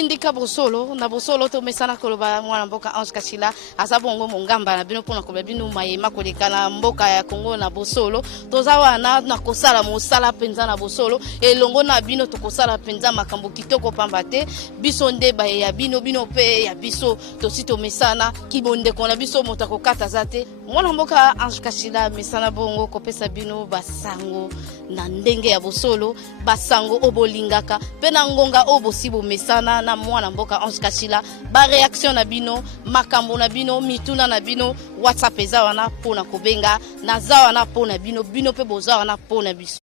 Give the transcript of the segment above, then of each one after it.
Tindika bosolo na bosolo to mesana koloba mwana mboka Ange Kachila azabongo mongamba na bino pona koba bino mayema kolekana mboka ya Kongo na bosolo tozawa na kosala mosala penza na bosolo elongo na bino tokosala penza makambo kitoko pambate biso ndeba ya bino pe ya biso tosito mesana kibonde kona biso motako kata zate mwana mboka Ange Kachila mesana bongo kopesa bino basango na ndenge ya bosolo basango obolingaka pena ngonga obosibo mesana na mwana mboka Ange Kachila ba reaction na bino makambo na bino mituna na bino WhatsApp eza wana pona kobenga na za wana pona bino pe boza wana pona biso.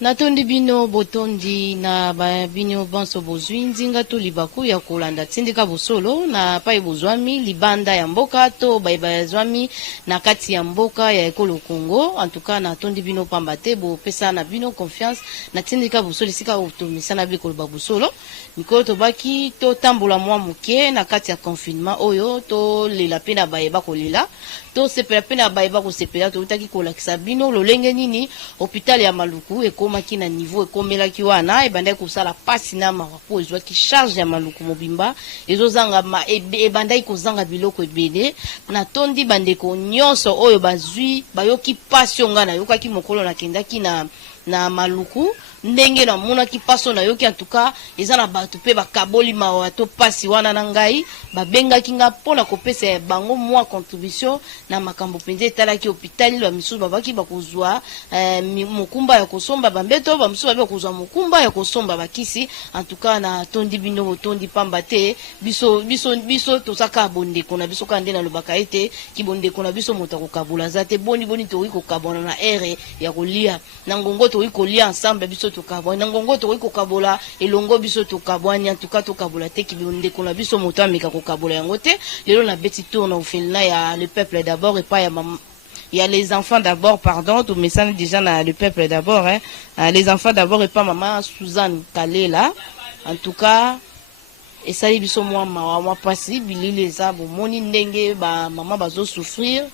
Natondi bino botondi na bino banso bozwi nzinga to libaku ya kolanda tindika bosolo na pai bozwami libanda ya mboka to baiba zwami na kati ya mboka ya ekolo Kongo. En tout cas natondi bino pambate bo pesa na bino confiance na tindika bosolo sika otomisa na bikolo ba bosolo mikolo to baki to tambola mwa muke na kati ya confinement oyo to lela pena baiba kolela to sepela pena baiba ko sepela to utaki kolakisa bino lolenge nini hôpital ya Maluku ekomaki na niveau ekomelaki wana ebanda kusala pasi na marapo ezwaki charge ya Maluku mobimba ezozanga ebanda ikozanga biloko ebele na tondi bandeko nyonso oyo bazwi bayoki passion ngana yokaki mokolo na kendaki na Maluku ndenge na mona ki paso na yoki en tout cas ezana batu pe bakaboli mawa to pasi wana na ngai babenga kinga pona kopesa bango mwa contribution na makambo penze talaki hôpital la misu babaki bakozwa mukumba ya kosomba bambeto ba misu babaki kozwa mukumba ya kosomba bakisi en tout cas na tondi bino tondi pambate biso tosaka bonde kona biso kande na lobaka ete ki bonde kona biso motako kabula zate boni to iko kabona na ere ya kolia na ngongo to iko lia ensemble biso to kabona na ngongo to iko kabola elongo biso to kabwani en tout cas to kabola te ki bonde kona biso moto ameka ko kabola yango te lelo na beti tourna ofilna ya le peuple d'abord et pas ya Il y a les enfants d'abord, pardon, tout mais ça déjà le peuple d'abord, hein. Les enfants d'abord et pas maman Suzanne Kalela. En tout cas, et ça les biso moi passi bilili eza bomoni ndenge ba maman bazo souffrir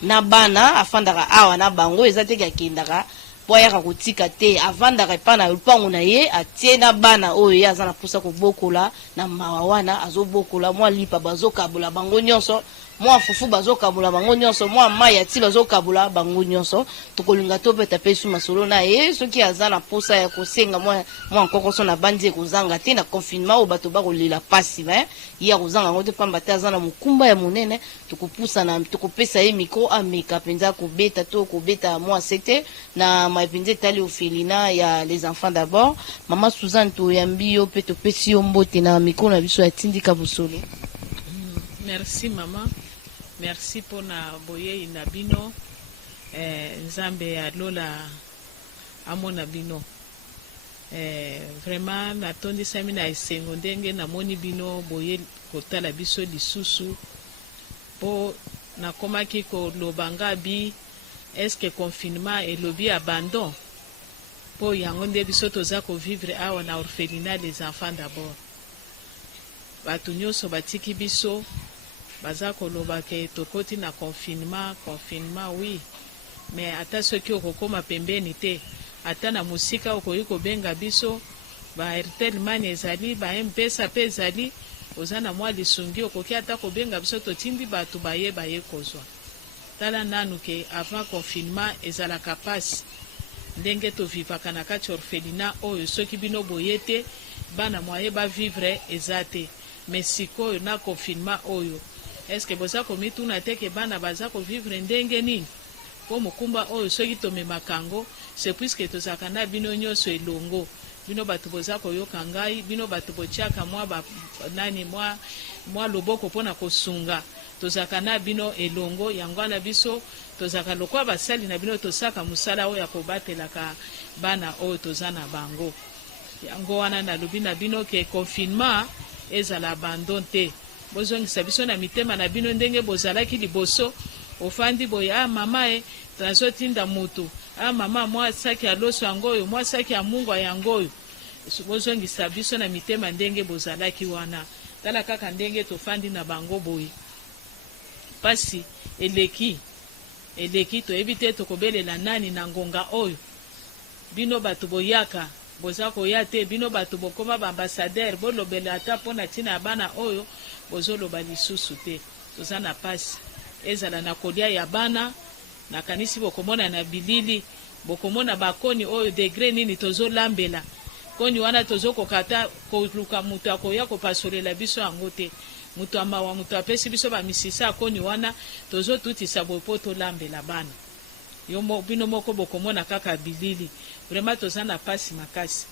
na bana afandaka awa na bango ezate kakendaka boyaka kotika te avandaka epa na lupango na ye atie na bana oyo ye aza na pusa kobokola na mawa wana azobokola mwa lipa bazokabola bango nyonso mwa fufu bazokabola bango nyonso mwa mai ati bazokabola bango nyonso tokolinga topeta pe su masolo na ye soki aza na pusa ya kosenga mwa nkokoso na bandi ekozanga te na confinement oyo bato bakolela pasi ye akozanga yango te pamba te aza na mokumba ya monene tokopusana tokopesa ye mikro ameka mpenza kobeta to kobeta mwa sete na mapenza etali ofelina ya les enfants d'abord mama Suzanne toyambi yo mpe topesi yo mbote na mikro na biso ya tindika bosolo. Merci maman, merci pour na boye na bino nzambe ya lola amona bino vraiment natondisami na esengo ndenge namoni bino boye kotala biso lisusu po nakomaki koloba ngabi eske confinement elobi abandon po yango nde biso toza kovivre awa na orphelinat les enfants d'abord bato nyonso batiki biso baza koloba ke tokoti na confinement oui mais ata soki okokoma pembeni te ata na musika okoki kobenga biso ba Airtel Money ezali ba M-Pesa pe ezali oza na mwa lisungi okoki ata kobenga biso totindi bato baye kozwa tala nanu ke avant confinement ezalaka pasi ndenge tovivaka na kati orphelinat oyo soki bino boye te bana mwaye bavivre eza te mais sikoyo na confinement oyo est-ce que boza komituna te ke bana baza kovivre ndenge nini po mokumba oyo soki tomemaka yango c'est puisque tozalaka na bino nyonso elongo bino bato boza koyoka ngai bino bato botiaka mwa loboko mpona kosunga tozalaka na bino elongo yango wana biso tozalaka lokwa basali na bino tosaka mosala oyo ya kobatelaka bana oyo toza na bango yango wana nalobi na bino ke confinement ezala abandon te bozongisa biso na mitema na bino ndenge bozalaki liboso ofandi boye mama nazotinda mutu mama mwa saki ya loso yango oyo mwa saki ya mungu yango oyo bozongisa biso na mitema ndenge bozalaki wana tala kaka ndenge tofandi na bango boye pasi eleki toyebi te tokobelela nani na ngonga oyo bino bato boyaka boza koya te bino bato bokoma baambassadeur bolobela ata mpona ntina ya bana oyo bozoloba lisusu te toza na pasi ezala na kolia ya bana nakanisi bokomona na bilili bokomona bakoni oyo degre nini tozolambela koni wana tozokokata koluka mutu akoya kopasolela biso yango te mutu amawa mutu apesi biso bamisisa akoni wana tozotutisa boye po tolambela bana yo bino moko bokomona kaka bilili vraiment toza na pasi makasi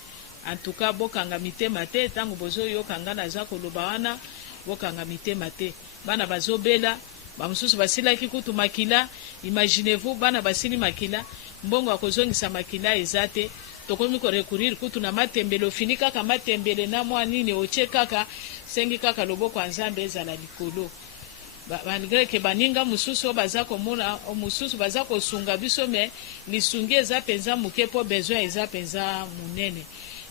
en tout cas bokanga mitema te tango bozoyoka nga naza koloba wana bokanga mitema te bana bazobela bamosusu basilaki kutu makila imaginez-vous bana basili makila mbongo akozongisa makila eza te tokomi korecourir kutu na matembele ofini kaka matembele na mwa nini otie kaka sengi kaka loboko ya nzambe ezala likolo malgré ke baninga mosusu baza komona mosusu baza kosunga biso me lisungi eza penza moke po besoin eza penza munene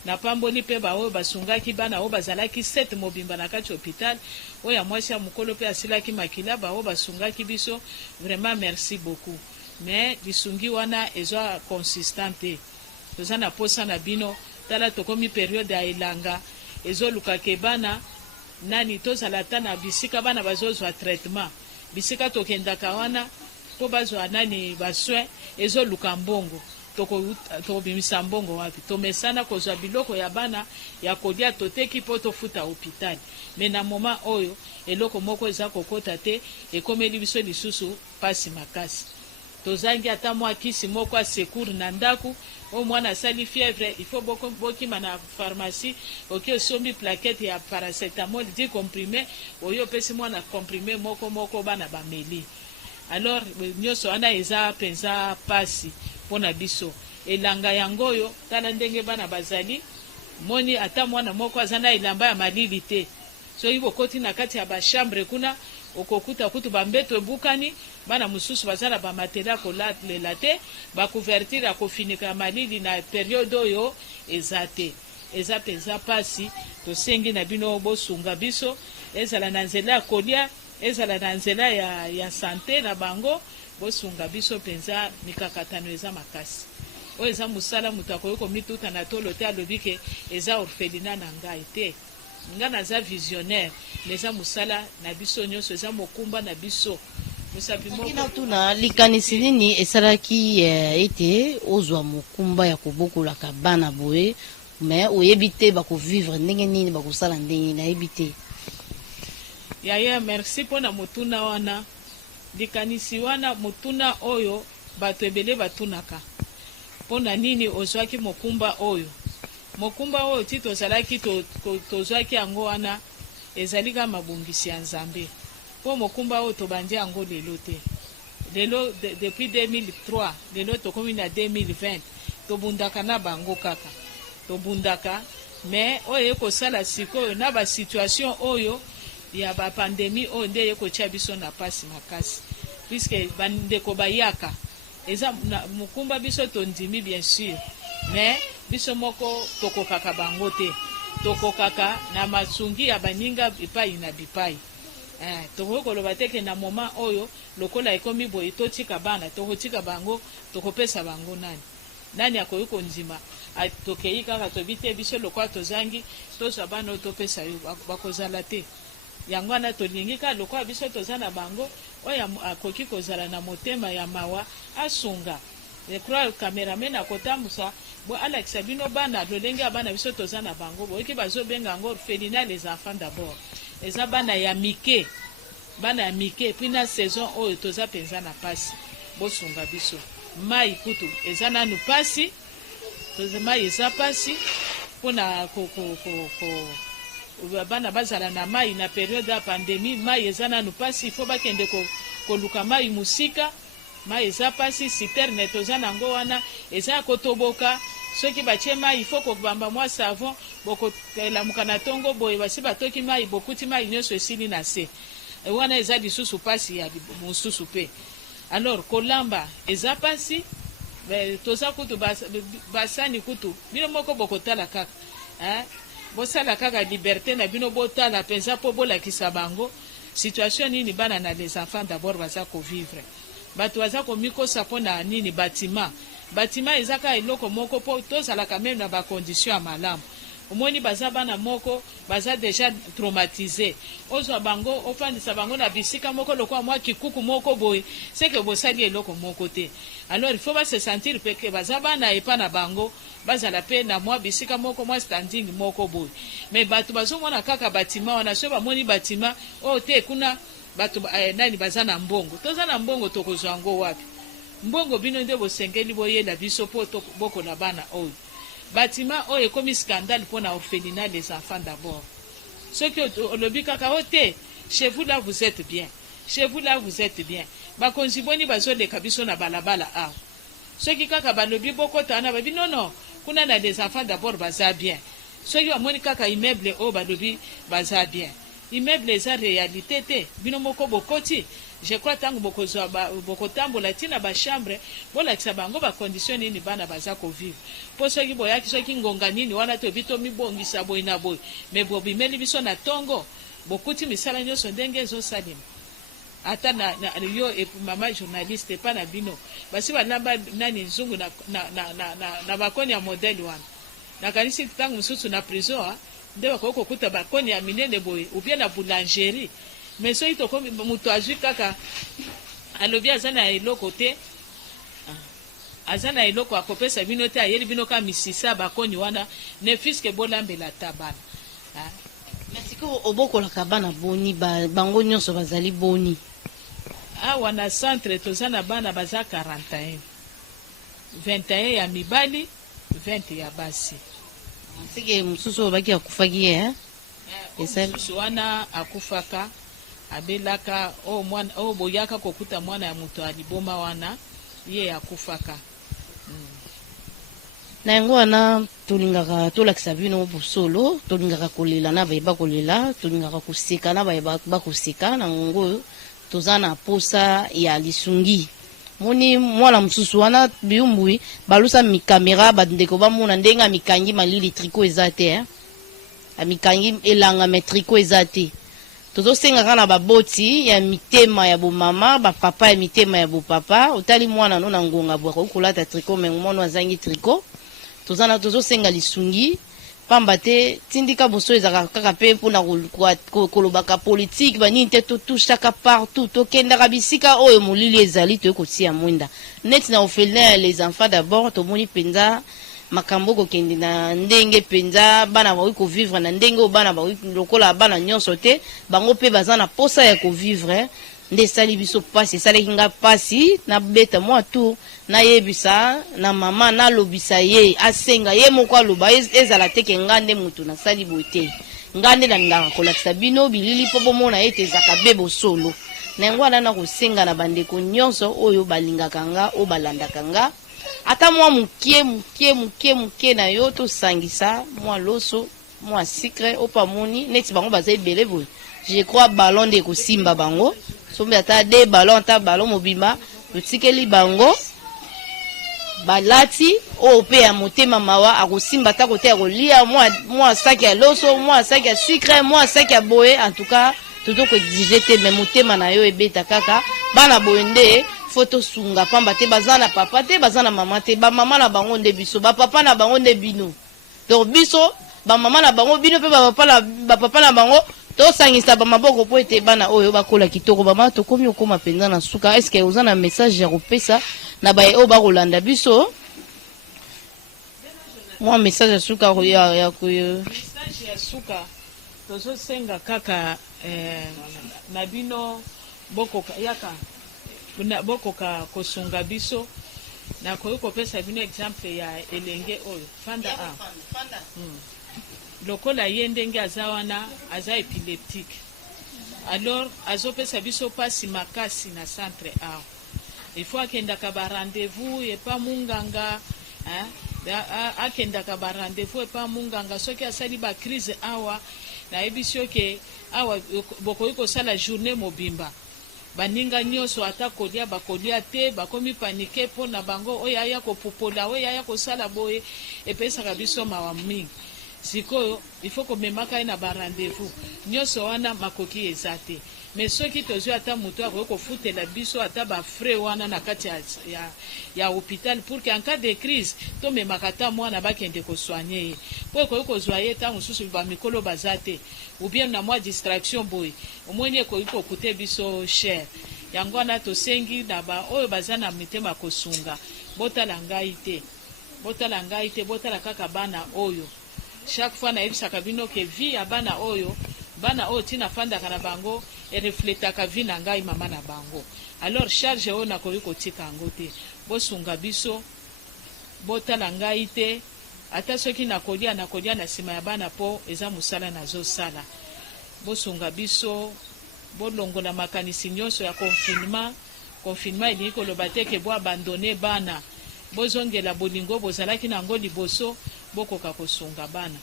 na pamboli pe baoyo basungaki bana oyo bazalaki 7 mobimba na kati hôpital oyo ya mwasi ya mokolo pe asilaki makila baoyo basungaki biso vraiment merci beaucoup mais lisungi wana ezwa consistante toza na posa na bino tala tokomi periode ya elanga ezoluka ke bana nani tozala ata na bisika bana bazozwa traitement bisika tokendaka wana po bazwa nani baswe ezoluka mbongo tokobimisa mbongo wapi tomesana kozwa biloko ya bana ya kolia toteki po tofuta hôpital me na moma oyo eloko moko eza kokota te ekomeli biso lisusu pasi makasi tozangi ata mwa kisi moko asecours na ndaku o mwana asali fièvre il faut bokima na pharmacie oki osombi plaquette ya paracetamol 10 comprimé oyo opesi mwana comprimé moko bana bameli alors nyonso wana eza penza pasi mpona biso elanga yango oyo tala ndenge bana bazali moni ata mwana moko aza na elamba ya malili te soki bokoti na kati ya bachambre kuna okokuta kutu bambeto ebukani bana mosusu baza na bamateria kolela te bacouverture ya kofinika malili na periode oyo eza te eza mpenza mpasi tosengi na bino bosunga biso ezala na nzela ya kolia ezala na nzela ya sante na bango bosunga biso mpenza mikakatano eza makasi oyo eza mosala moto akoki komituta na tolo te alobi ke eza orphelina na ngai te nga naza visionnaire me eza mosala na biso nyonso eza mokumba na biso mosapi moko tuna likanisi nini esalaki ete ozwa mokumba ya kobokolaka bana boye me oyebi te bakovivre ndenge nini bakosala ndenge nayebi te yaya merci mpona motuna wana likanisi wana motuna oyo bato ebele batunaka mpona nini ozwaki mokumba oyo ti tozalaki tozwaki yango wana ezali kaka mabongisi ya nzambe mpo mokumba oyo tobandi yango lelo te lelo depuis 2003 lelo tokomi na 2020 tobundaka na bango kaka tobundaka me oyo ekosala sikoyo na basituation oyo ya bapandemi oyo nde ekotia biso na pasi makasi puisque bandeko bayaka eza mokumba biso tondimi bien sûr mais biso moko tokokaka bango te tokokaka na masungi ya baninga bipai na bipai tokoki koloba teke na moma oyo lokola ekomi boye totika bana tokotika bango tokopesa bango nani akoki kondima tokei kaka tobi te biso lokola tozangi tozwa bana oyo topesa yo bakozala te yango wana tolingi kaka lokola biso toza na bango oyo akoki kozala na motema ya mawa asunga ekroa cameraman akotambusa bo alakisa bino bana lolenge ya bana biso toza na bango boyoki bazobenga yango orphelinat les enfants d'abord eza bana ya mike puis na saison oyo toza mpenza na pasi bosunga biso mai kutu eza nanu pasi mai eza pasi mpona bana bazala na mai na periode ya pandemie mai eza nanu pasi ifo bakende koluka mai musika mai eza pasi citerne toza nango wana eza ya kotoboka soki batie mai ifo kobamba mwa savon bokolamuka na ntongo boye basi batoki mai bokuti mai nyonso esili na se wana eza lisusu pasi ya mosusu mpe alors kolamba eza pasi toza kutu basani kutu bino moko bokotala kaka bosala kaka liberté na bino botala mpenza mpo bolakisa bango situation nini bana na les enfants d'abord baza kovivre bato baza komikosa mpona nini batima eza kaka eloko moko mpo tozalaka meme na bacondition ya malamu omoni baza bana moko baza deja traumatisé ozwa bango ofandisa bango na bisika moko lokola mwa kikuku moko boye seke bosali eloko moko te alors il faut base sentir peke baza bana epa na bango bazala pe na mwa bisika moko mwa standing moko boye me bato bazomona kaka batima wana so bamoni batima oyo te kuna bato nani baza na mbongo toza na mbongo tokozwa yango wapi mbongo bino nde bosengeli boyela biso mpo bokola bana oyo batima oyo ekomi scandale mpona orphelinat les enfants d'abord soki olobi kaka o te chez vous là vous êtes bien bakonzi boni bazoleka biso na balabala awa soki kaka balobi bokota wana babi nono kuna na les enfants d'abord baza bien soki bamoni kaka immeuble oyo balobi baza bien immeuble eza réalité te bino moko bokoti je crois ntango bokotambola ntina bachambre bolakisa bango bacondition nini bana baza kovivre mpo soki boyaki soki ngonga nini wana toyebi tomibongisa boye na boye me bobimeli biso na ntongo bokuti misala nyonso ndenge ezosalema ata na yo mama journaliste epa na bino basi balamba nani nzungu na bakoni ya modele wana nakanisi ntango mosusu na prison nde bakoki kokuta bakoni ya minene boye ubie na boulangerie mais soki tokomi moto azwi kaka alobi aza na eloko te aza na eloko akopesa bino te ayeli bino ka misisa bakoni wana ne fiske bolambela ta bana siko obokolaka bana boni bango nyonso bazali boni awa na centre toza na bana baza 21 ya mibali 20 ya basi sike mosusu oyo baki akufaki ye mosusu wana akufaka abelaka oyo boyaka kokuta mwana ya moto aliboma wana ye akufaka na yango wana tolingaka tolakisa bino bosolo tolingaka kolela na bayeba kolela tolingaka koseka na bayeba koseka na yango toza na posa ya lisungi moni mwana mosusu wana biumbui balusa mikamera bandeko bamona ndenge amikangi malili triko eza te amikangi elanga me triko eza te tozosenga kaka na baboti ya mitema ya bomama bapapa ya mitema ya bopapa otali mwana no na ngonga bwaka okolata triko me mono azangi triko tozana tozosenga lisungi pamba te tindika boso ezaka kaka pe mpona kolobaka politike banini te totushaka partout tokendaka bisika oyo molili ezali toye kotia mwinda neti na orphelin les enfants d'abord tomoni mpenza makambo kokende na ndenge mpenza bana bakoki kovivre na ndenge oyo bana bakoki lokola bana nyonso te bango mpe baza na posa ya kovivre nde esali biso pasi esalaki nga pasi nabeta mwa tour nayebisa na mama nalobisa ye asenga ye moko aloba ezala teke nga nde mutu nasali boye te nga nde nalingaka kolakisa bino bilili mpo bomona ete ezaka be bosolo na yango wana na kosenga na bandeko nyonso oyo balingaka nga oyo balandaka nga ata mwa mukie na yo tosangisa mwa loso mwa sucre opa moni neti bango baza ebele boye je crois ballon de kosimba bango sombe ata de ballon ata ballon mobimba totikeli bango balati oyo mpe ya motema mawa akosimba ata kote akolia mwa saki ya loso mwa saki ya sucre mwa saki ya boye en tout cas tozokoexige te me motema na yo ebeta kaka bana boye nde fo tosunga pamba te baza na papa te baza na mama te bamama na bango nde biso bapapa na bango nde bino donc biso bamama na bango bino mpe bapapa na bango tosangisa bamaboko po ete bana oyo bakola kitoko bama tokomi okoma mpenza na suka eske oza na message ya kopesa na baye oyo bakolanda biso mwa message ya suka message ya suka tozosenga kaka na bino bokoka kosunga biso nakoki kopesa bino exemple ya elenge oyo fanda lokola ye ndenge aza wana aza epileptique alors azopesa biso pasi makasi na centre awa il faut akendaka barendez-vous epa munganga akendaka barendez-vous epa munganga soki asali bacrise awa nayebisi oke awa bokoki kosala journée mobimba baninga nyonso ata kolia bakolia te bakomi panike mpo na bango oyo aya kopopola oyo aya kosala boye epesaka biso mawa mingi sikoyo ifo komemaka ye na barendez-vous nyonso wana makoki eza te me soki tozwi ata moto akoki kofutela biso ata bafrais wana na kati ya hôpital pour que en cas de crise tomemaka ata mwana bakende kosoigne ye mpo ekoki kozwa ye ta mosusu bamikolo baza te ou bien na mwa distraction boye omoni ekoki kokute biso cher yango wana tosengi na oyo baza na mitema kosunga botala ngai te botala kaka bana oyo chaque fois nayebisaka bino ke vie ya bana oyo tina fandaka na bango erefletaka vie na ngai mama na bango alors charge oyo nakoki kotika yango te bosunga biso botala ngai te ata soki nakolia na nsima ya bana mpo eza mosala nazosala bosunga biso bolongola makanisi nyonso ya confinement elingi koloba te ke boabandone bana bozongela bolingo bozalaki nango liboso bokoka kosunga bana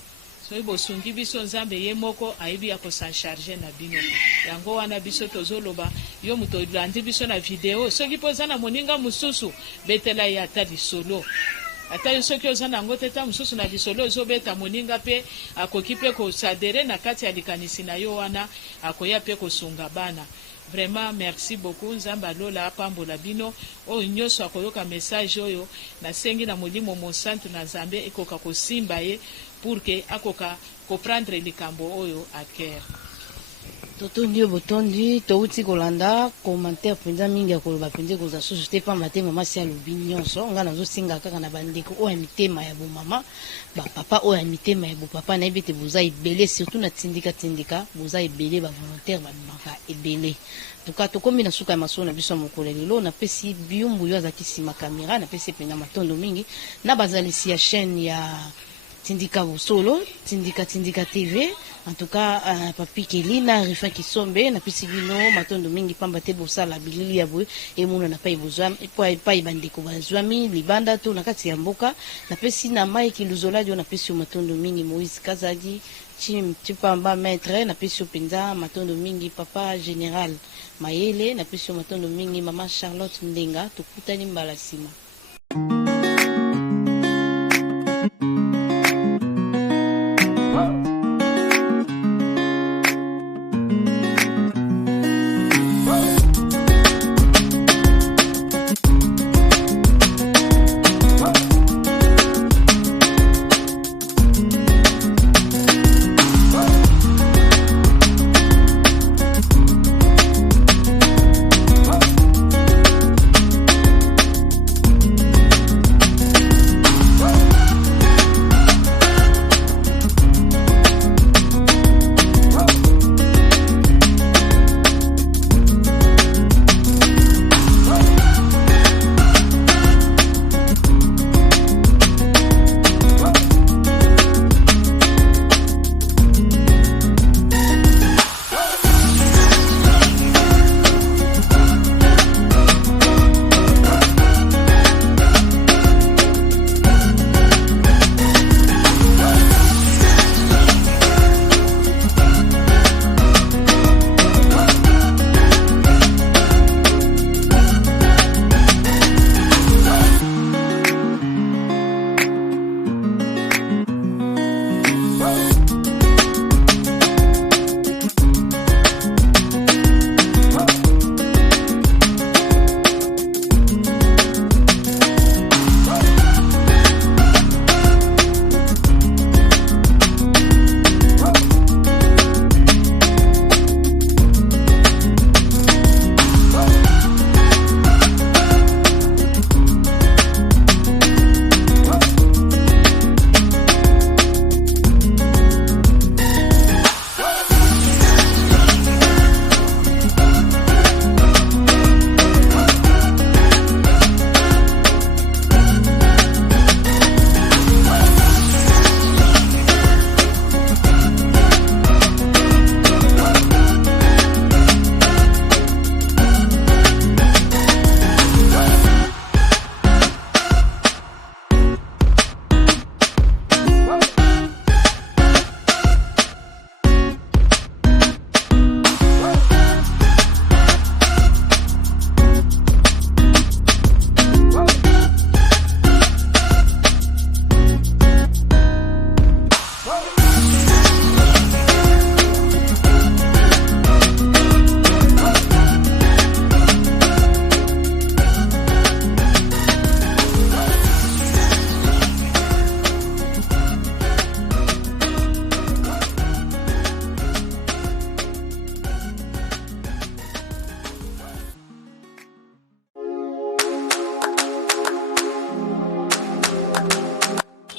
soki bosungi biso nzambe ye moko ayebi ya kosancharge na bino yango wana biso tozoloba yo moto olandi biso na video soki mpo oza na moninga mosusu betela ye ata lisolo ata yo soki oza nango te ta mosusu na lisolo ozobeta moninga mpe akoki mpe kosadere na kati ya likanisi na yo wana akoya mpe kosunga bana vraiment merci beaucoup nzambe alola apambola bino oyo nyonso akoyoka message oyo nasengi na molimo mosantu na nzambe ekoka kosimba ye pour que akoka koprendre likambo oyo a cœur totondi yo botondi touti kolanda commentaire mpenza mingi ya koloba mpenza koza susu te pamba te mama si alobi nyonso nga nazosenga kaka na bandeko oyo ya mitema ya bomama bapapa oyo ya mitema ya bopapa nayebi ete boza ebele surtout na tindika boza ebele bavolontaire babimaka ebele tuka tokomi na suka ya masolo na biso ya mokolo lelo napesi biyumbu yo azalaki nsima kamera napesi mpenza matondo mingi na bazalisi ya chaîne ya Tindika Bosolo, Tindika TV, en tout cas, Papi Kelina, Rifa Kisombe, na pisi bino, matondo mingi pamba te bosala bilili ya boye, e muna na pai bozwami, pai bandeko bazwami, libanda to na kati ya mboka, na pesi na mai kiluzola dio na pesi matondo mingi Moïse Kazadi, Chipamba maître na piso penza matondo mingi papa général Mayele na piso matondo mingi mama Charlotte Ndenga tukutani mbala sima.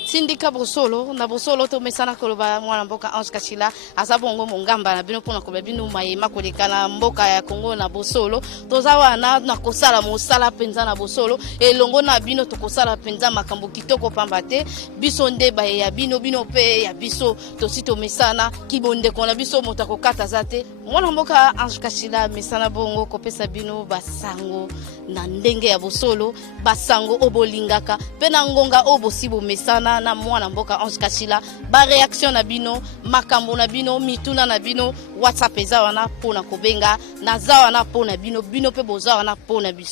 Sindika Bosolo na Bosolo to mesana koloba mwana mboka Ange Kachila azabongo mongamba na bino pona koloba bino mayema kolekana mboka ya Kongo na Bosolo tozawa na kosala mosala penza na Bosolo elongo na bino tokosala penza makambo kitoko pambate biso ndeba ya bino pe ya biso tosito mesana kibonde kona biso motako kata zate mwana mboka Ange Kachila mesana bongo kopesa bino basango na ndenge ya Bosolo basango obolingaka pena ngonga obosibo mesana na mwana mboka Ange Kachila ba reaction na bino makambo na bino mituna na bino WhatsApp ezawana pona kobenga na zawana pona bino pe bozawana pona biso.